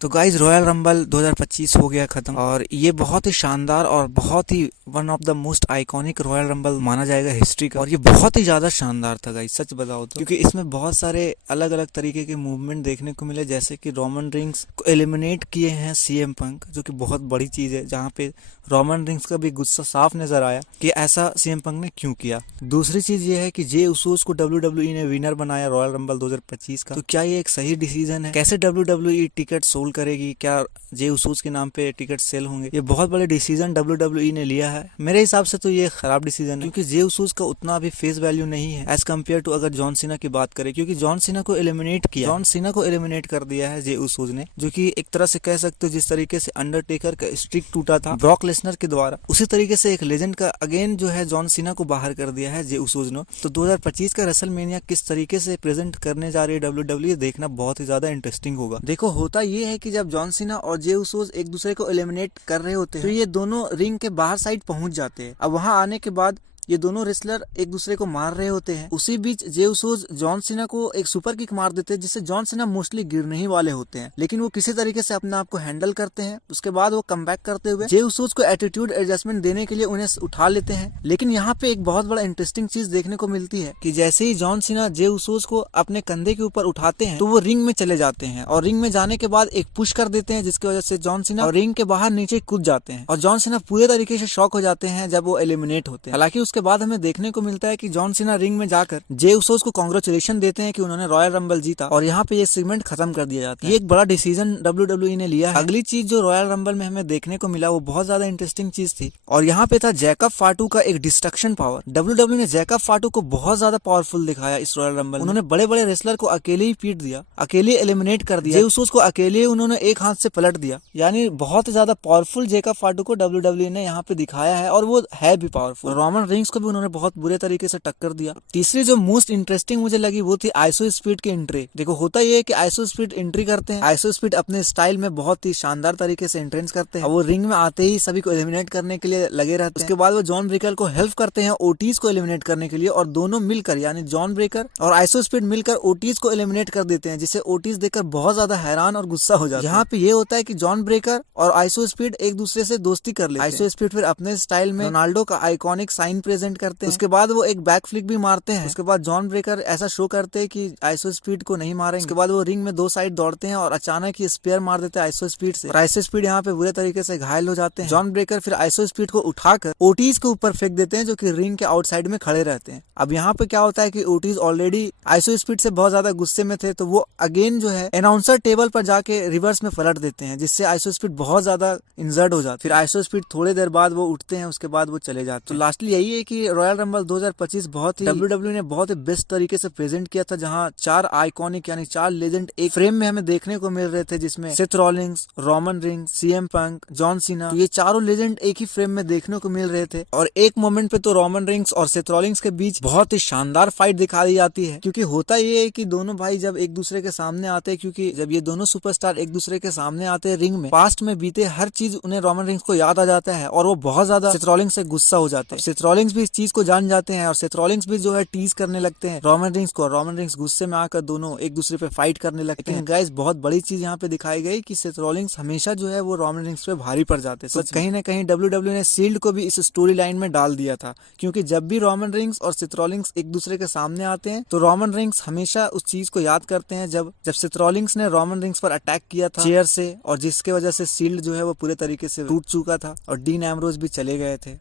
तो guys royal rumble 2025 हो गया खत्म और ये बहुत ही शानदार और बहुत ही one of the most iconic royal rumble माना जाएगा हिस्ट्री का। और ये बहुत ही ज्यादा शानदार था गाइज, सच बताओ तो, क्योंकि इसमें बहुत सारे अलग अलग तरीके के मूवमेंट देखने को मिले। जैसे कि रोमन रिंग्स को एलिमिनेट किए हैं सीएम पंक, जो कि बहुत बड़ी चीज है, जहाँ पे रोमन रिंग्स का भी गुस्सा साफ नजर आया कि ऐसा सीएम पंक ने क्यों किया। दूसरी चीज ये है कि जे उसोस को WWE ने विनर बनाया रॉयल रंबल 2025 का। तो क्या ये एक सही डिसीजन है? कैसे WWE टिकट सोल्ड करेगी? क्या जे उसोस के नाम पे टिकट सेल होंगे? ये बहुत बड़े डिसीजन WWE ने लिया है। मेरे हिसाब से तो ये खराब डिसीजन है, क्योंकि जे उसोस का उतना अभी फेस वैल्यू नहीं है एज कम्पेयर टू अगर जॉन सीना की बात करें, क्योंकि जॉन सीना को एलिमिनेट किया, जॉन सीना को एलिमिनेट कर दिया है जे उसोस ने, जो कि एक तरह से कह सकते हो जिस तरीके से अंडरटेकर का स्ट्रिक टूटा था ब्रॉक लेसनर के द्वारा, उसी तरीके से एक लेजेंड का अगेन जो है जॉन सीना को बाहर कर दिया है जे उसोस ने। तो 2025 का रेसलमेनिया किस तरीके से प्रेजेंट करने जा रही है WWE, देखना बहुत ही ज्यादा इंटरेस्टिंग होगा। देखो होता ये है कि जब जॉन सीना और जे उसोस एक दूसरे को एलिमिनेट कर रहे होते हैं तो ये दोनों रिंग के बाहर साइड पहुंच जाते हैं। अब वहां आने के बाद ये दोनों रेसलर एक दूसरे को मार रहे होते हैं। उसी बीच जे उसोस जॉन सीना को एक सुपर किक मार देते हैं, जिससे जॉन सीना मोस्टली गिरने ही वाले होते हैं, लेकिन वो किसी तरीके से अपने आप को हैंडल करते हैं। उसके बाद वो कम बैक करते हुए जे उसोस को एटीट्यूड एडजस्टमेंट देने के लिए उन्हें उठा लेते हैं। लेकिन यहाँ पे एक बहुत बड़ा इंटरेस्टिंग चीज देखने को मिलती है कि जैसे ही जॉन सीना जे उसोस को अपने कंधे के ऊपर उठाते हैं तो वो रिंग में चले जाते हैं, और रिंग में जाने के बाद एक पुश कर देते हैं, जिसकी वजह से जॉन सीना और रिंग के बाहर नीचे कूद जाते हैं, और जॉन सीना पूरे तरीके से शॉक हो जाते हैं जब वो एलिमिनेट होते हैं। हालांकि उसके बाद हमें देखने को मिलता है कि जॉन सीना रिंग में जाकर जे उसोस को कांग्रेचुलेशन देते हैं कि उन्होंने रॉयल रंबल जीता, और यहाँ पे ये सेगमेंट खत्म कर दिया जाता है। ये एक बड़ा डिसीजन WWE ने लिया है। अगली चीज जो रॉयल रंबल में हमें देखने को मिला वो बहुत ज्यादा इंटरेस्टिंग चीज थी, और यहाँ पे था जैकब फाटू का एक डिस्ट्रक्शन पावर। WWE ने जैकब फाटू को बहुत ज्यादा पावरफुल दिखाया इस रॉयल रंबल। उन्होंने बड़े बड़े रेसलर को अकेले ही पीट दिया, अकेले एलिमिनेट कर दिया, जे उसोस को अकेले उन्होंने एक हाथ से पलट दिया। यानी बहुत ज्यादा पावरफुल जैकब फाटू को WWE ने यहाँ पे दिखाया है, और वो है भी पावरफुल। रोमन रिंग्स को भी उन्होंने बहुत बुरे तरीके से टक्कर दिया। तीसरी जो मोस्ट इंटरेस्टिंग मुझे लगी वो थी आइसो स्पीड की एंट्री। देखो होता ये है कि आइसो स्पीड एंट्री करते हैं, आइसो स्पीड अपने स्टाइल में बहुत ही शानदार तरीके से एंट्रेंस करते हैं, और वो रिंग में आते ही सभी को एलिमिनेट करने के लिए लगे रहते हैं। उसके बाद वो जॉन ब्रेकर को हेल्प करते हैं ओटीज को एलिमिनेट करने के लिए, और दोनों मिलकर यानी जॉन ब्रेकर और आइसो स्पीड मिलकर ओटीज को एलिमिनेट कर देते हैं, जिससे ओटीज देखकर बहुत ज्यादा हैरान और गुस्सा हो जाता है। यहाँ पे ये होता है कि जॉन ब्रेकर और आइसो स्पीड एक दूसरे से दोस्ती कर लेते हैं। आइसो स्पीड फिर अपने स्टाइल में रोनाल्डो का आइकॉनिक साइन प्रेजेंट करते हैं। उसके बाद वो एक बैक फ्लिक भी मारते हैं। उसके बाद जॉन ब्रेकर ऐसा शो करते हैं कि आइसो स्पीड को नहीं मारेंगे। उसके बाद वो रिंग में दो साइड दौड़ते हैं और अचानक ये स्पेयर मार देते हैं आइसो स्पीड से, और आइसो स्पीड यहाँ पे बुरे तरीके से घायल हो जाते हैं। जॉन ब्रेकर फिर आइसो स्पीड को उठाकर ओटीज के ऊपर फेंक देते हैं, जो कि रिंग के आउटसाइड में खड़े रहते हैं। अब यहाँ पे क्या होता है कि ओटीज ऑलरेडी आइसो स्पीड से बहुत ज्यादा गुस्से में थे, तो वो अगेन जो है अनाउंसर टेबल पर जाके रिवर्स में पलट देते हैं, जिससे आइसो स्पीड बहुत ज्यादा इंजर्ड हो जाती है। फिर आइसो स्पीड थोड़ी देर बाद वो उठते हैं, उसके बाद वो चले जाते हैं। तो लास्टली यही है कि रॉयल रंबल 2025 बहुत ही WWE ने बहुत ही बेस्ट तरीके से प्रेजेंट किया था, जहां चार आइकॉनिक यानी चार लेजेंड एक फ्रेम में हमें देखने को मिल रहे थे, जिसमें Seth Rawlings, Roman rings, CM Punk, John Cena. तो ये चारों लेजेंड एक ही फ्रेम में देखने को मिल रहे थे, और एक मोमेंट पे तो रोमन रिंग्स और सेथ रॉलिंग्स के बीच बहुत ही शानदार फाइट दिखाई जाती है। क्योंकि होता ये है कि दोनों भाई जब एक दूसरे के सामने आते हैं, क्योंकि जब ये दोनों सुपरस्टार एक दूसरे के सामने आते हैं रिंग में, पास्ट में बीते हर चीज उन्हें रोमन रिंग्स को याद आ जाता है, और वो बहुत ज्यादा सेथ रॉलिंग्स से गुस्सा हो जाते हैं। सेथ रॉलिंग्स भी इस चीज को जान जाते हैं, और सेथ रॉलिंग्स भी जो है टीज करने लगते हैं रोमन रिंग्स को। रोमन रिंग्स गुस्से में आकर दोनों एक दूसरे पे फाइट करने लगते हैं। गाइस बहुत बड़ी चीज यहाँ पे दिखाई गई कि सेथ रॉलिंग्स हमेशा जो है वो रोमन रिंग्स पे भारी पड़ जाते हैं। तो कहीं ना कहीं WWE ने शील्ड को भी इस स्टोरी लाइन में डाल दिया था, क्योंकि जब भी रोमन रिंग्स और सेथ रॉलिंग्स एक दूसरे के सामने आते हैं तो रोमन रिंग्स हमेशा उस चीज को याद करते हैं जब सेथ रॉलिंग्स ने रोमन रिंग्स पर अटैक किया था चेयर से, और जिसके वजह से शील्ड जो है वो पूरे तरीके से टूट चुका था और डीन एम्ब्रोज भी चले गए थे।